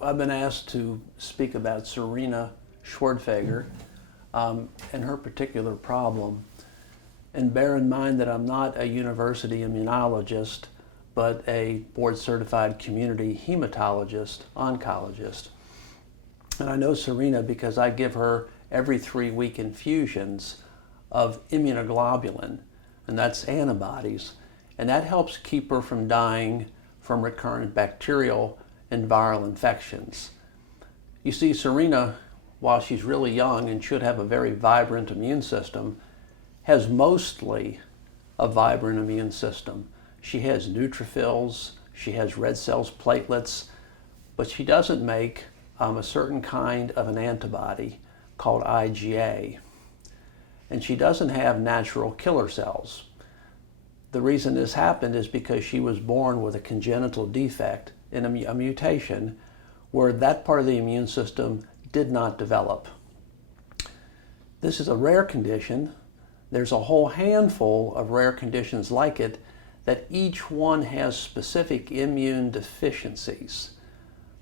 I've been asked to speak about Serena Schwartfeger and her particular problem. And bear in mind that I'm not a university immunologist, but a board-certified community hematologist, oncologist. And I know Serena because I give her every 3-week infusions of immunoglobulin, and that's antibodies. And that helps keep her from dying from recurrent bacterial and viral infections. You see, Serena, while she's really young and should have a very vibrant immune system, has mostly a vibrant immune system. She has neutrophils, she has red cells, platelets, but she doesn't make a certain kind of an antibody called IgA. And she doesn't have natural killer cells. The reason this happened is because she was born with a congenital defect in a mutation where that part of the immune system did not develop. This is a rare condition. There's a whole handful of rare conditions like it that each one has specific immune deficiencies.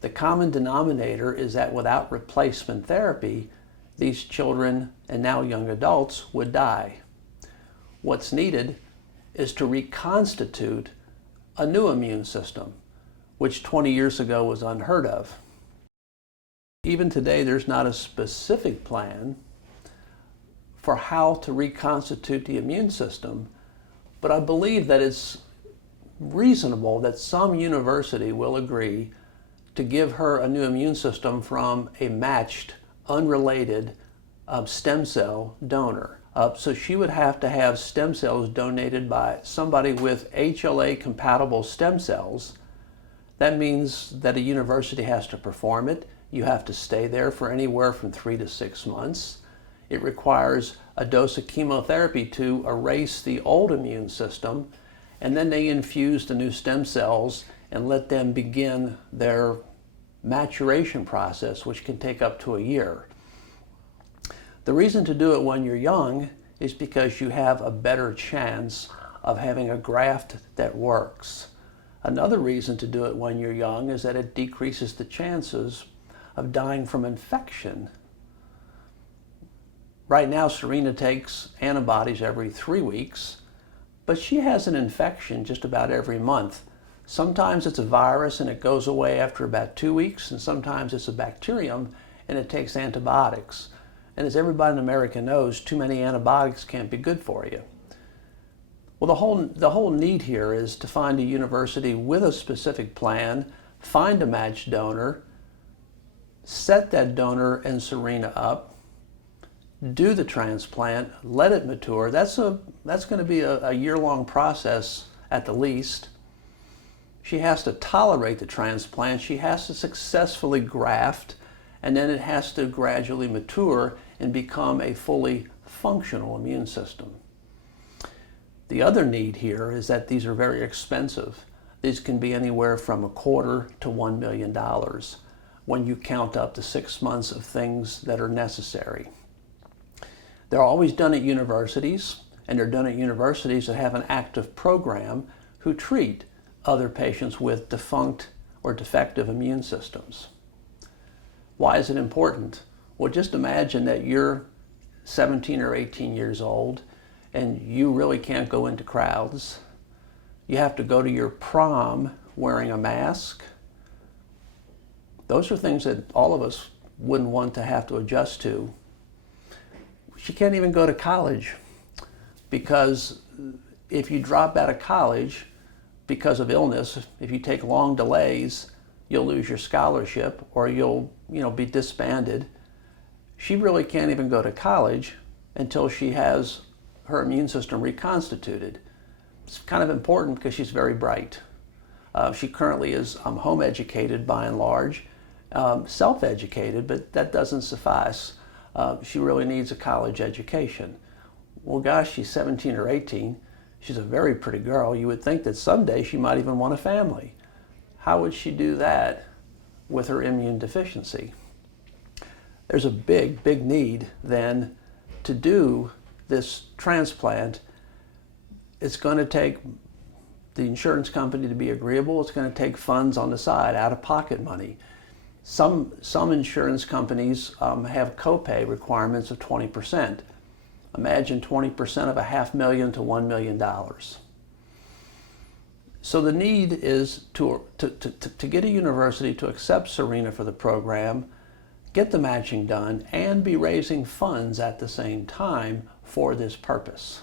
The common denominator is that without replacement therapy, these children and now young adults would die. What's needed is to reconstitute a new immune system, which 20 years ago was unheard of. Even today, there's not a specific plan for how to reconstitute the immune system, but I believe that it's reasonable that some university will agree to give her a new immune system from a matched, unrelated stem cell donor. So she would have to have stem cells donated by somebody with HLA-compatible stem cells. That means that a university has to perform it. You have to stay there for anywhere from 3 to 6 months. It requires a dose of chemotherapy to erase the old immune system, and then they infuse the new stem cells and let them begin their maturation process, which can take up to a year. The reason to do it when you're young is because you have a better chance of having a graft that works. Another reason to do it when you're young is that it decreases the chances of dying from infection. Right now, Serena takes antibodies every 3 weeks, but she has an infection just about every month. Sometimes it's a virus and it goes away after about 2 weeks, and sometimes it's a bacterium and it takes antibiotics. And as everybody in America knows, too many antibiotics can't be good for you. Well, the whole need here is to find a university with a specific plan, find a matched donor, set that donor and Serena up, do the transplant, let it mature. That's going to be a year-long process at the least. She has to tolerate the transplant. She has to successfully graft, and then it has to gradually mature and become a fully functional immune system. The other need here is that these are very expensive. These can be anywhere from $250,000 to $1 million when you count up the 6 months of things that are necessary. They're always done at universities, and they're done at universities that have an active program who treat other patients with defunct or defective immune systems. Why is it important? Well, just imagine that you're 17 or 18 years old and you really can't go into crowds. You have to go to your prom wearing a mask. Those are things that all of us wouldn't want to have to adjust to. She can't even go to college because if you drop out of college because of illness, if you take long delays, you'll lose your scholarship or you'll be disbanded. She really can't even go to college until she has her immune system reconstituted. It's kind of important because she's very bright. She currently is home educated by and large, self-educated, but that doesn't suffice. She really needs a college education. Well, gosh, she's 17 or 18. She's a very pretty girl. You would think that someday she might even want a family. How would she do that with her immune deficiency? There's a big, big need then to do this transplant. It's going to take the insurance company to be agreeable. It's going to take funds on the side, out-of-pocket money. Some insurance companies have copay requirements of 20%. Imagine 20% of $500,000 to $1 million. So the need is to get a university to accept Serena for the program, get the matching done, and be raising funds at the same time for this purpose.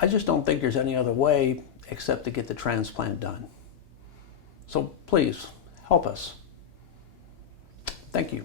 I just don't think there's any other way except to get the transplant done. So please, help us. Thank you.